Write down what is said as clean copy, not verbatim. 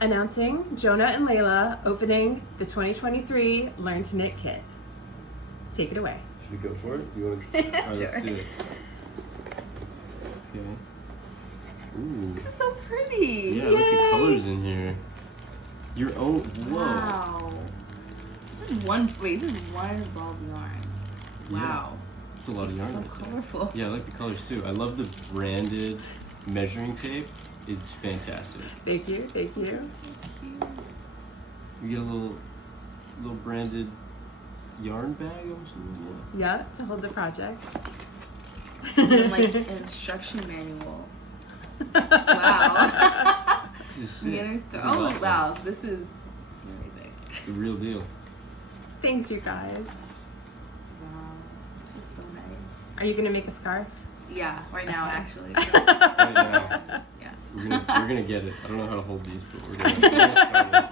Announcing Jonah and Laila opening the 2023 Learn to Knit Kit. Take it away. Should we go for it? Do you want to? All right, let's do it. Okay. Ooh. This is so pretty. Yeah, look at the colors in here. Your own. Whoa. Wow. This is one ball of yarn. Wow. It's a lot of yarn. So right there. colorful. Yeah, I like the colors too. I love the branded measuring tape. It's fantastic. Thank you, thank you. So cute. We get a little branded yarn bag almost. Yeah, to hold the project. And like an instruction manual. Wow. This is sick. Beginner's This is oh awesome. wow, this is amazing. The real deal. Thanks, you guys. Wow, this is so nice. Are you gonna make a scarf? Yeah, right now actually. Right now. Yeah. We're gonna get it. I don't know how to hold these, but we're gonna start with